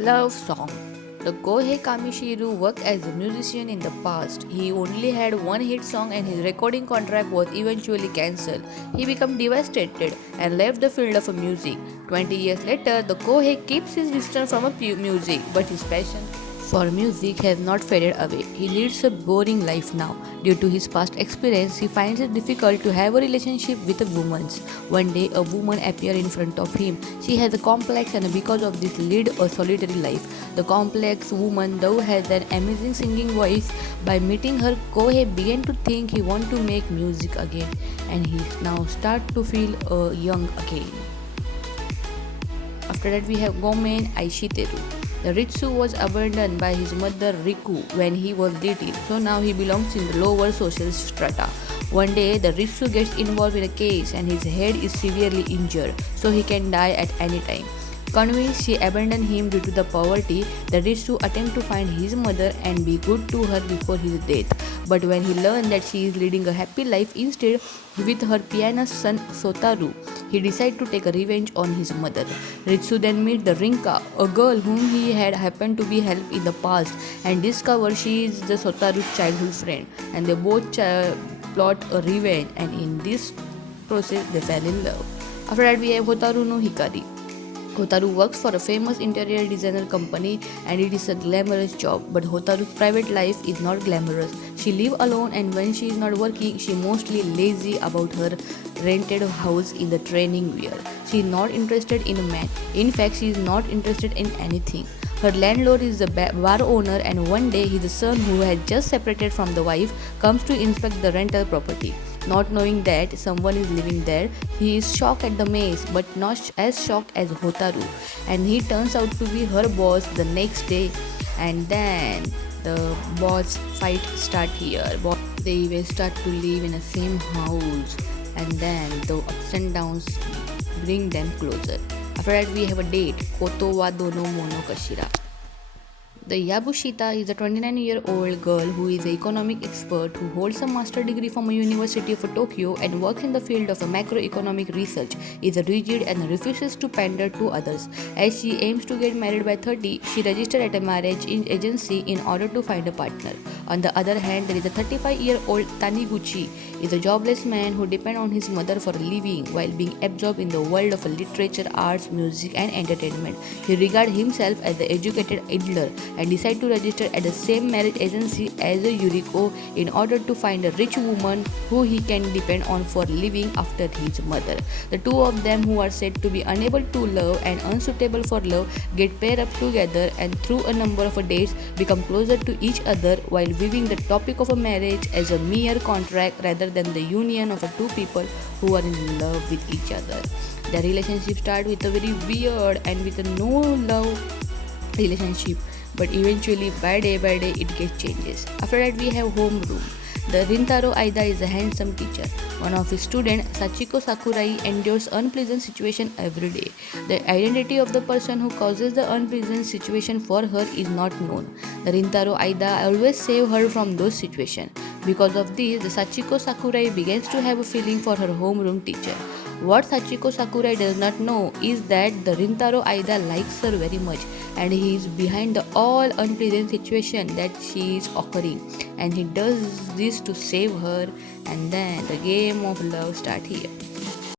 Love song. The Kohei Kamishiro worked as a musician in the past. He only had one hit song and his recording contract was eventually cancelled. He became devastated and left the field of music. 20 years later, the Kohei keeps his distance from music, but his passion for music has not faded away. He leads a boring life now. Due to his past experience, he finds it difficult to have a relationship with a woman. One day, a woman appears in front of him. She has a complex and because of this lead a solitary life. The complex woman, though, has an amazing singing voice. By meeting her, Kohei began to think he wants to make music again, and he now start to feel young again. After that, we have Gomen Aishiteru. The Ritsu was abandoned by his mother Riku when he was little, so now he belongs in the lower social strata. One day, the Ritsu gets involved in a case and his head is severely injured, so he can die at any time. Convinced she abandoned him due to the poverty, the Ritsu attempts to find his mother and be good to her before his death. But when he learns that she is leading a happy life instead with her pianist son Sotaru, he decides to take a revenge on his mother. Ritsu then meets the Rinka, a girl whom he had happened to be helped in the past, and discovers she is the Sotaru's childhood friend. And they both plot a revenge, and in this process, they fall in love. After that, we have Hotaru no Hikari. Hotaru works for a famous interior designer company and it is a glamorous job, but Hotaru's private life is not glamorous. She lives alone and when she is not working, she mostly lazy about her rented house in the training wear. She is not interested in a man. In fact, she is not interested in anything. Her landlord is the bar owner and one day his son who had just separated from the wife comes to inspect the rental property. Not knowing that someone is living there, he is shocked at the mess but not as shocked as Hotaru and he turns out to be her boss the next day and then the boss fight start here. They will start to live in the same house and then the ups and downs bring them closer. After that we have a date, Koto wa dono mono kashira. The Yabushita is a 29-year-old girl who is an economic expert who holds a master's degree from a University of Tokyo and works in the field of macroeconomic research, is rigid and refuses to pander to others. As she aims to get married by 30, she registered at a marriage agency in order to find a partner. On the other hand, there is a 35-year-old Taniguchi, is a jobless man who depends on his mother for a living while being absorbed in the world of literature, arts, music and entertainment. He regards himself as the educated idler and decide to register at the same marriage agency as a Yuriko in order to find a rich woman who he can depend on for living after his mother. The two of them who are said to be unable to love and unsuitable for love get paired up together and through a number of dates become closer to each other while viewing the topic of a marriage as a mere contract rather than the union of two people who are in love with each other. The relationship starts with a very weird and with a no love relationship, but eventually by day it gets changes. After that we have homeroom. The Rintaro Aida is a handsome teacher. One of his students, Sachiko Sakurai, endures unpleasant situation every day. The identity of the person who causes the unpleasant situation for her is not known. The Rintaro Aida always save her from those situations. Because of this, the Sachiko Sakurai begins to have a feeling for her homeroom teacher. What Sachiko Sakurai does not know is that the Rintaro Aida likes her very much and he is behind the all unpleasant situation that she is occurring and he does this to save her and then the game of love start here.